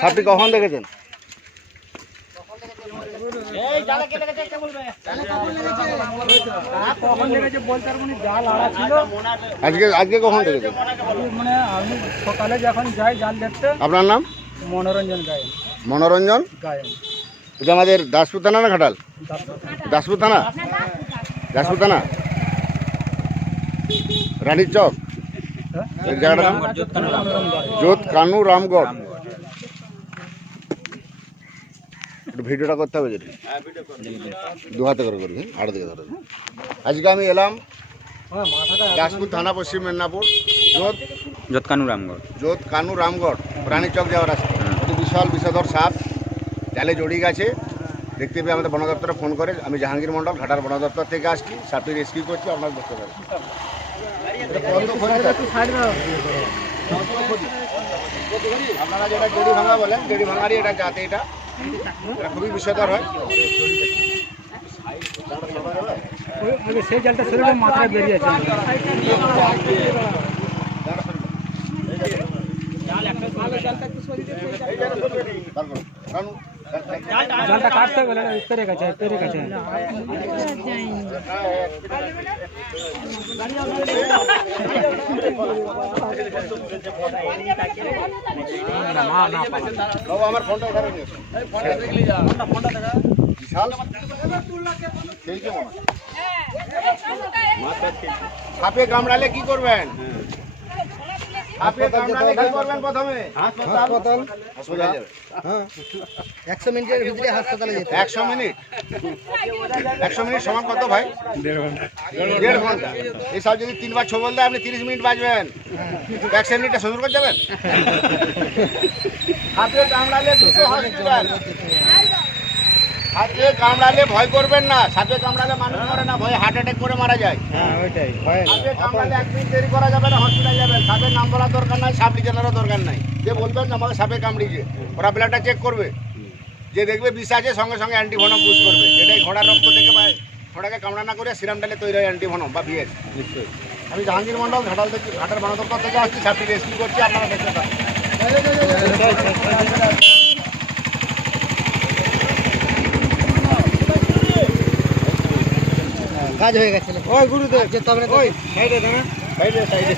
সাপটি কখন দেখেছেন? আজকে আজকে কখন দেখেছেন? মানে আমি সকালে যখন যাই জাল দেখতে আপনার নাম? মনোরঞ্জন গায়ে মনোরঞ্জন? গায়ে এটা আমাদের দাসপুর থানা না ঘাটাল? দাসপুর থানা। দাসপুর থানা? রানীর চক। জায়গাটার নাম? জোত কানু রামগড়। একটু ভিডিওটা করতে হবে যেটা দু হাতে করে করি হ্যাঁ? আড়া দিকে ধরে। আজকে আমি এলাম দাসপুর থানা পশ্চিম মেদিনীপুর। জোত যৎকানু রামগড়। জোত কানু রামগড় রানীচক যাওয়ার রাস্তা। বিশাল বিষধর সাপ। জালে জড়িয়ে গেছে। দেখতে পেয়ে আমাদের বন দপ্তরে ফোন করে আমি জাহাঙ্গীর মন্ডল ঘাটার বন দপ্তর থেকে আসছি। সাপটি রেস্কিউ করছি আপনার দেখতে পারেন এটা বন্ধ করে দাও। আপনারা যেটা জড়ি ভাঙা বলেন জড়ি ভাঙারই এটা জাতে এটা। এটা খুবই বিষধর হয়। সেই জালটা শরীরে মাথায় বেরিয়েছে তারপর, রানু, জালটা কাটতে গেলে পেরে গেছে পেরে গেছে বাবু, আমার ফোনটা ওখানে নিয়ে এসো। বিশাল খেয়েছে মনে হয়। সাপে কামড়ালে কি করবেন সাপে কামড়ালে কি করবেন প্রথমে হাসপাতাল হাসপাতাল যাবে একশো মিনিটের ভিতরে হাসপাতালে যেতে একশো মিনিট? একশো মিনিট সমান কত ভাই? দেড় ঘণ্টা। এই সব যদি তিনবার ছ বলতে আপনি তিরিশ মিনিট বাঁচবেন। একশো মিনিটে শ্বশুর করে যাবেন হাতে কামড়ালে দুটো হসপিটাল কামড়ালে ভয় করবেন না সাপে কামড়ালে মানুষ মরে না ভয়ে হার্ট অ্যাটাক করে মারা যায়। হ্যাঁ ওইটাই সাপে কামড়ালে এক মিনিট দেরি করা যাবে না হসপিটাল যাবেন সাপের নাম বলার দরকার নাই সাপ লিজানোরও দরকার নাই। যে বলবেন না আমাকে সাপে কামড়িয়েছে। ওরা ব্লাডটা চেক করবে। যে দেখবে বিষ আছে সঙ্গে সঙ্গে অ্যান্টিভনম পুশ করবে। এটাই ঘোড়ার রক্ত থেকে বা ঘোড়াকে কামড়া না করে সিরাম ডালে তৈরি হয় অ্যান্টিভনম বা বিএস আমি জাহাঙ্গীর মন্ডল ঘাটাল থেকে ঘাটার বনদপ্তর থেকে আসছি সাপটি রেস্কিউ করছি আপনারা দেখতে পান কাজ হয়ে গেছে ওই গুরুদেব। যেতে হবে না ওই সাইডে দাঁড়া। সাইডে সাইডে।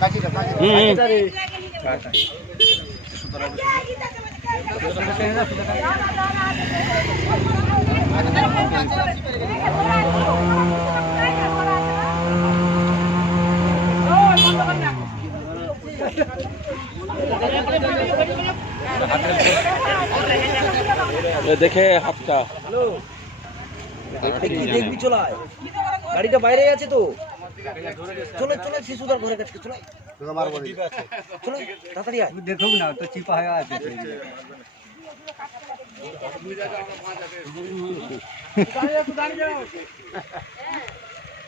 কাছিটা দেখে হাতটা। দেখবি চলায় গাড়িটা বাইরে আছে তো। চলে চলে শিশুদার ঘরে কাছে চলো। চলো তাড়াতাড়ি আয়। দেখুক না তো চিপা হয়ে আছে দাঁড়িয়ে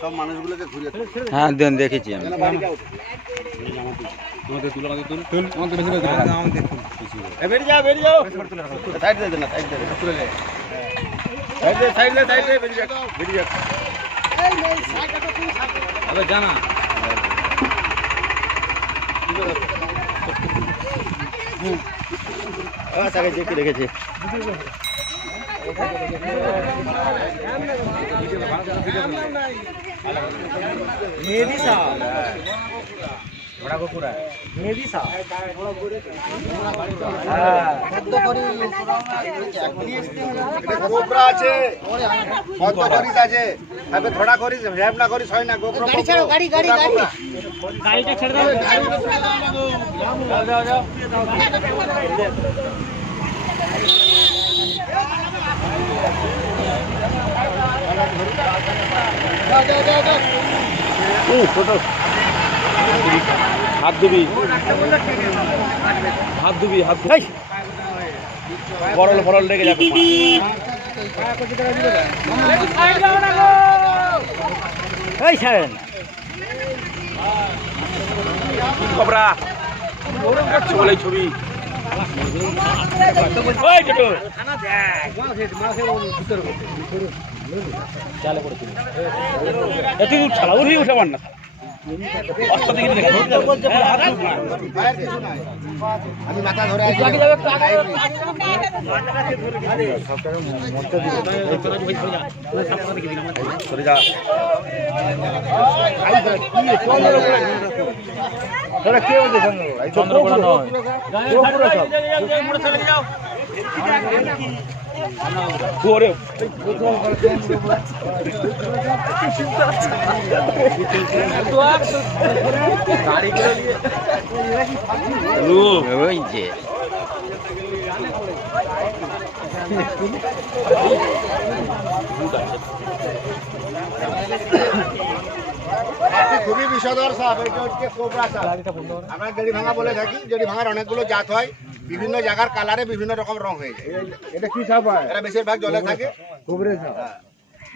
সব মানুষগুলোকে ঘুরিয়ে হ্যাঁ দেন দেখেছি আমি। জানা তাকে চেকে রেখেছে। মেহেদি সাহ। মেহেদি সাহ। হ্যাঁ এটা গোবরা আছে। কত করিস আছে। থোড়া করিস হ্যাপ না করিস হয় না গোবরা গাড়ি ছাড়ো গাড়ি গাড়ি গাড়ি। গাড়িটা ছেড়ে দাও। ছোট হাত ধুবি হাত ধুবি হাত ধুবি ফরল ফরল লেগে যাবে। এই ছাড়েন। বলে ছবি। চালে পড়ে দূর ছাড়া উঠে উঠে পার না আমি মাথা ধরে আছি সরে যা চন্দ্রকোনা নয়। যে খুবই বিষধর সাপ আমরা জড়ি ভাঙা বলে থাকি জড়ি ভাঙার অনেকগুলো জাত হয়। বিভিন্ন জায়গার কালারে বিভিন্ন রকম রং হয়ে যায়। এটা কি সাপ হয়? এরা বেশিরভাগ জলে থাকে। কুবরে সাপ। হ্যাঁ।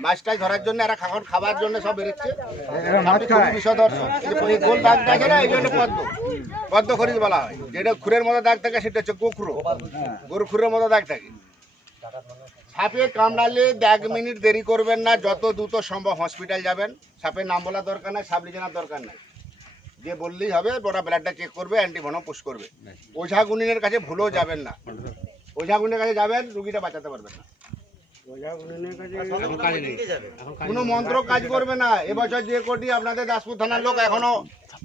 মাছটাই ধরার জন্য এরা খাবার খাবার জন্য সব বেরোচ্ছে। গোল দাগটা আছে না এই জন্য পদ্ম। পদ্ম খরিদ বলা হয়। যেটা খুরের মতো দাগ থাকে সেটা হচ্ছে গোখুরো। গরু খুরের মতো দাগ থাকে। সাপে কামড়ালে এক মিনিট দেরি করবেন না। যত দ্রুত সম্ভব হসপিটাল যাবেন। সাপের নাম বলার দরকার নাই সাপ জানার দরকার নাই। যে বললেই হবে ওরা ব্লাডটা চেক করবে অ্যান্টিভনম পুশ করবে। ওঝা গুনিনের কাছে ভুলেও যাবেন না। ওঝা গুনিনের কাছে যাবেন রুগীটা বাঁচাতে পারবেন না। কোনো মন্ত্র কাজ করবে না। এবছর যে কোটি আপনাদের দাসপুর থানার লোক এখনও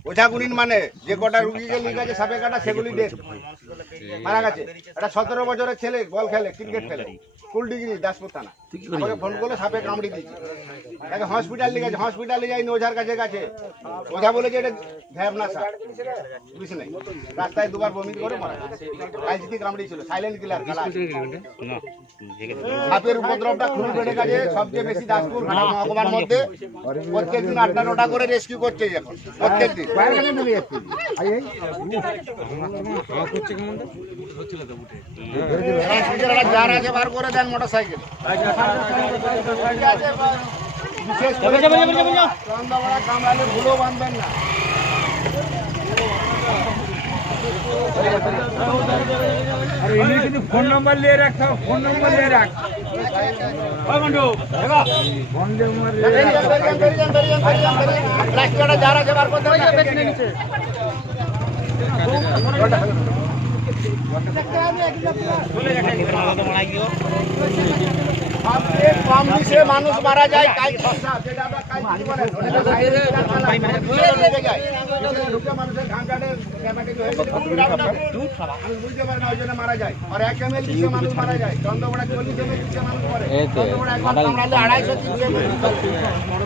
ওঝা গুনিন মানে যে কটা রুগীকে লিখে আছে সাপে কাটা সেগুলি দেখ। মারা গেছে। একটা সতেরো বছরের ছেলে বল খেলে ক্রিকেট খেলে। ফুল ডিগ্রি দাসপুর থানা আমাকে ফোন করলে সাপে কামড়ি দিয়েছে তাকে হসপিটাল নিয়ে গেছে হসপিটালে যাইনি ওঝার কাছে গেছে ওঝা বলেছে এটা ভ্যাবনা সাপ বুঝছি নাই রাস্তায় দুবার বমি করে মারা আইসিটি কামড়িয়েছিল সাইলেন্ট কিলার খেলা সাপের উপদ্রবটা খুবই বেড়ে গেছে সবচেয়ে বেশি দাসপুর মহকুমার মধ্যে প্রত্যেক দিন আটটা নটা করে রেস্কিউ করছে এখন প্রত্যেক দিন যার আছে বার করে দেন মোটর সাইকেল ফোন নম্বর নিয়ে রাখ ফোন নম্বর নিয়ে রাখ প্লাস্টিকটা যার আছে বার করে দেন না। সবচেয়ে কম বিষে মানুষ মারা যায় হয়ে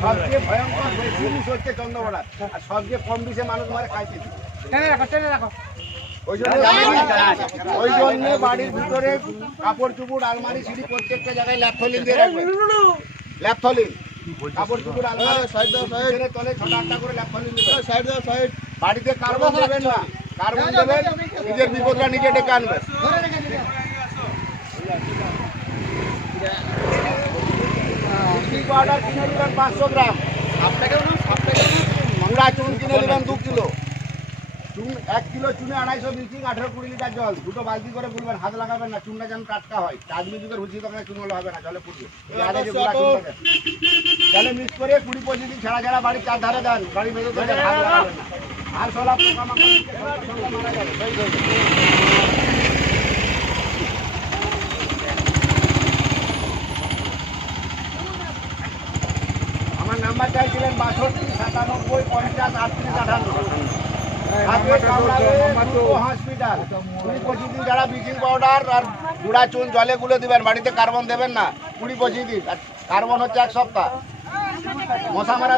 সবচেয়ে ভয়ঙ্কর হচ্ছে চন্দ্রকোনা আর সবচেয়ে কম বিষে মানুষ মারে খাইছে ওই জন্য ওই জন্য বাড়ির ভিতরে কাপড় চুপড় আলমারি সিঁড়ি প্রত্যেকটা জায়গায় ল্যাপথলিন দিয়ে রাখবেন ল্যাপথলিন। কাপড় চুপড় আলমারি সাইড দাও সাইড। তলে ছোট আটটা করে ল্যাপথলিন দিবেন সাইড দাও সাইড। বাড়িতে কার্বন দেবেন না। কার্বন দেবেন নিজের বিপদটা নিজে ডেকে আনবেন। ব্লিচিং পাউডার কিনে নেবেন পাঁচশো গ্রাম। গুঁড়া চুন কিনে নেবেন দু কিলো। চুন এক কিলো চুনে আড়াইশো ব্লিচিং আঠেরো কুড়ি লিটার জল। দুটো বালতি করে গুলবেন হাত লাগাবেন না চুনটা যেন টাটকা হয়। চাঁদনি যুগের হুচি দোকানে চুন হলে হবে না জলে থাকে। জলে মিক্স করে কুড়ি পঁচিশ দিন ছাড়া ছাড়া বাড়ির চার ধারে দেন বাড়ি বেঁধে দেন হাত লাগাবেন না। আর সলা মারা যাবে। আমার নাম্বার চাইছিলেন বাষট্টি সাতানব্বই পঞ্চাশ আটত্রিশ আঠান্ন। হসপিটাল কুড়ি পঁচিশ দিন যারা ব্লিচিং পাউডার আর গুঁড়া চুন জলে গুলে দিবেন বাড়িতে কার্বন দেবেন না কুড়ি পঁচিশ দিন। আর কার্বন হচ্ছে এক সপ্তাহ। মশা মারা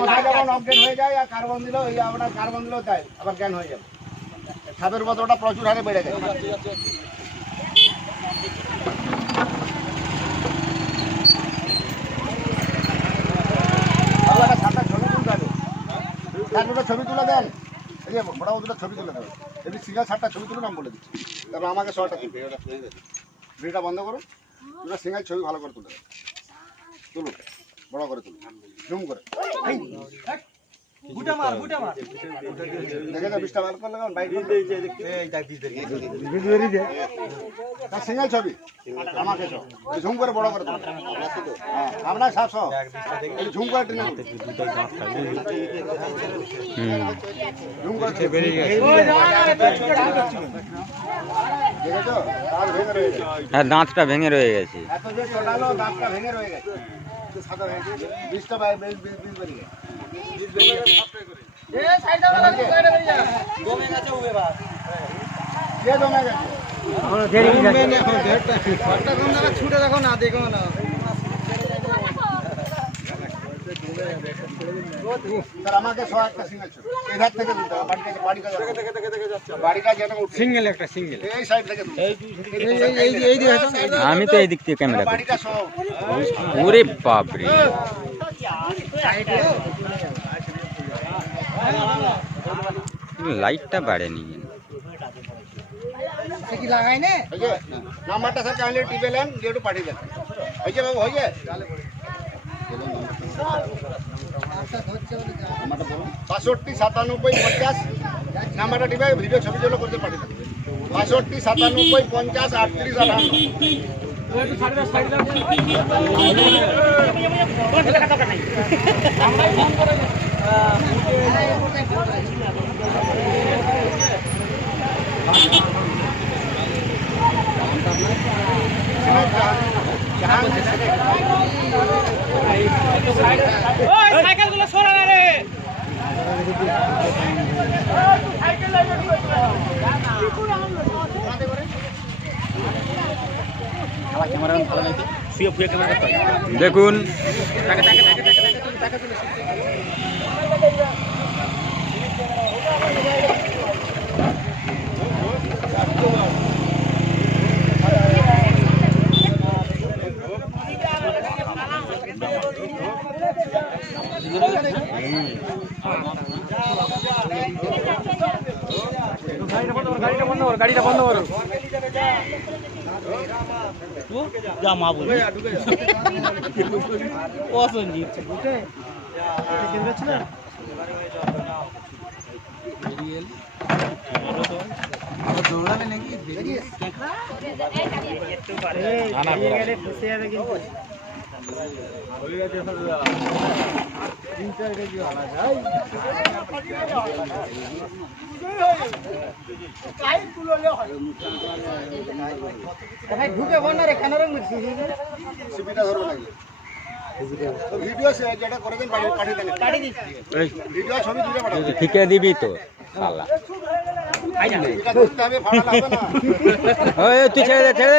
মশা যখন অজ্ঞান হয়ে যায় আর কার্বন দিলেও আপনার কার্বন দিলেও তাই আবার জ্ঞান হয়ে যাবে। সাপের উপদ্রবটা প্রচুর হারে বেড়ে গেছে। হবে। সাপের ছবি তুলে দেন। এই মোটামুটি দুটো ছবি তুলে দেবে। এমনি সিঙ্গেল শার্টটা ছবি তুলে নাম বলে দিচ্ছি। তারপর আমাকে শর্টটা তুলবে ভিডিওটা বন্ধ করুন দুটো সিঙ্গেল ছবি ভালো করে তুলে দেবে। তুলুন বড় করে তুলুন জুম করে। দেখে যাও বিশটা বার করলে কেমন? বাইক সিঙ্গেল ছবি? আমাকে সব ঝুম করে বড় করে হ্যাঁ, এই ঝুম করে টেনে গেছে। হ্যাঁ দাঁতটা ভেঙে রয়ে গেছে। এত যে চটালো দাঁতটা ভেঙে রয়ে গেছে। সাদা হয়ে গেছে। বিষটা বাইরে বিষ বিষ বিষ বেরিয়ে গেছে। ছুটে দেখো না দেখো না আমি তো এই দিক থেকে ক্যামেরা ওরে বাপরে। লাইটটা বাড়েনি। নাম্বারটা স্যার চাইলে টিপে নেন দিয়ে একটু পাঠিয়ে দেন। হয়েছে বাবু হয়েছে বাষট্টি সাতানব্বই পঞ্চাশ। নাম্বারটা টিপে ভিডিও ছবি যেগুলো করতে পাঠিয়ে দেন। বাষট্টি সাতানব্বই পঞ্চাশ আটত্রিশ আঠান্ন। শুয়ে ফুয়ে ক্যামেরা করতে হবে। দেখুন। যা মা বলবি ও সঞ্জিত দৌড়াবে নাকি ঢুকে বল সিপিটা ধরবে নাকি তো ভিডিও সে- যেটা করে দেন পাঠিয়ে ঠিকে দিবি তো শালা এটা করতে হবে ভাড়া লাগবে না ওই তুই ছেড়ে দে ছেড়ে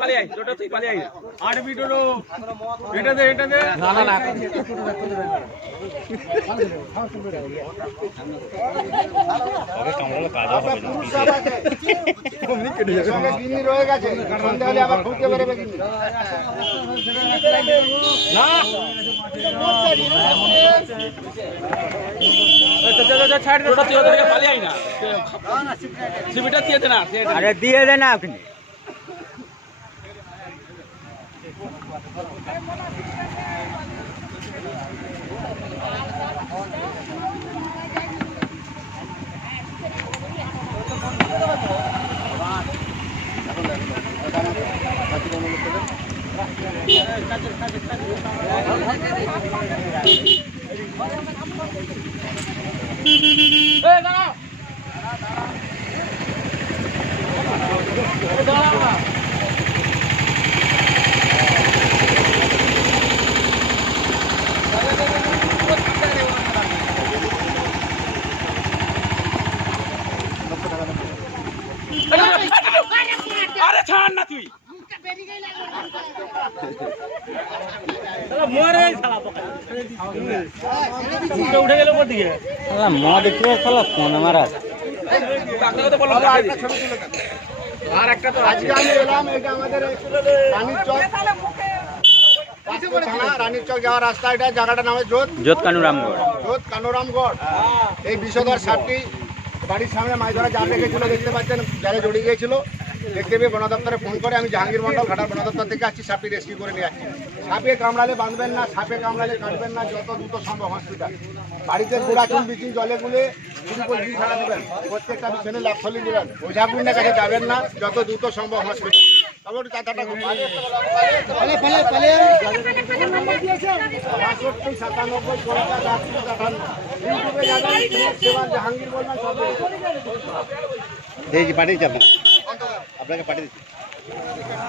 পালিয়ে আয় টোটো তুই পালিয়ে আয়। আট মিনিট হলো। এটা দে এটা দে। না না না। আপনার পুরুষ সাপ আছে। সঙ্গে গিন্নি রয়ে গেছে। সন্ধ্যে হলে আবার ঢুকে বেরোবে গিন্নি। ছাড় দে তুই ওদেরকে পালিয়ে আয় না। সিবিটা দিয়ে দে না আরে দিয়ে দে না। আপনি আরে ছাড় না তুই। মদ খেয়ে শালা ফোন মারা আর একটা দিই। ছবি তুলে দেন আর একটা তো আজকে আমি এলাম এটা আমাদের এই চক। রানীর চক যাওয়ার রাস্তা এটা জায়গাটার নামে জোত। জোত কানু রামগড় জোত কানোরামগড়। এই বিষধর সাপটি বাড়ির সামনে মাছ ধরা জাল রেখেছিল দেখতে পাচ্ছেন জালে জড়িয়ে গিয়েছিল। দেখতে পেয়ে বন দপ্তরে ফোন করে আমি জাহাঙ্গীর মন্ডল ঘাটার বন দপ্তর থেকে আসছি সাপটি রেস্কিউ করে নিয়ে আসছি। সাপে কামড়ালে বাঁধবেন না সাপে কামড়ালে কাটবেন না যত দ্রুত সম্ভব হসপিটাল বাড়িতে গুড়া চুন বিচিন জলে গুলে ছাড়া দেবেন। প্রত্যেকটা বিছানে লাফলি দেবেন ওঝা গুন্ডের কাছে যাবেন না যত দ্রুত সম্ভব হসপিটাল চাচাটা বাষট্টি সাতানব্বই জাহাঙ্গীর বলবেন সব এই আপনাকে পাঠিয়ে দিচ্ছি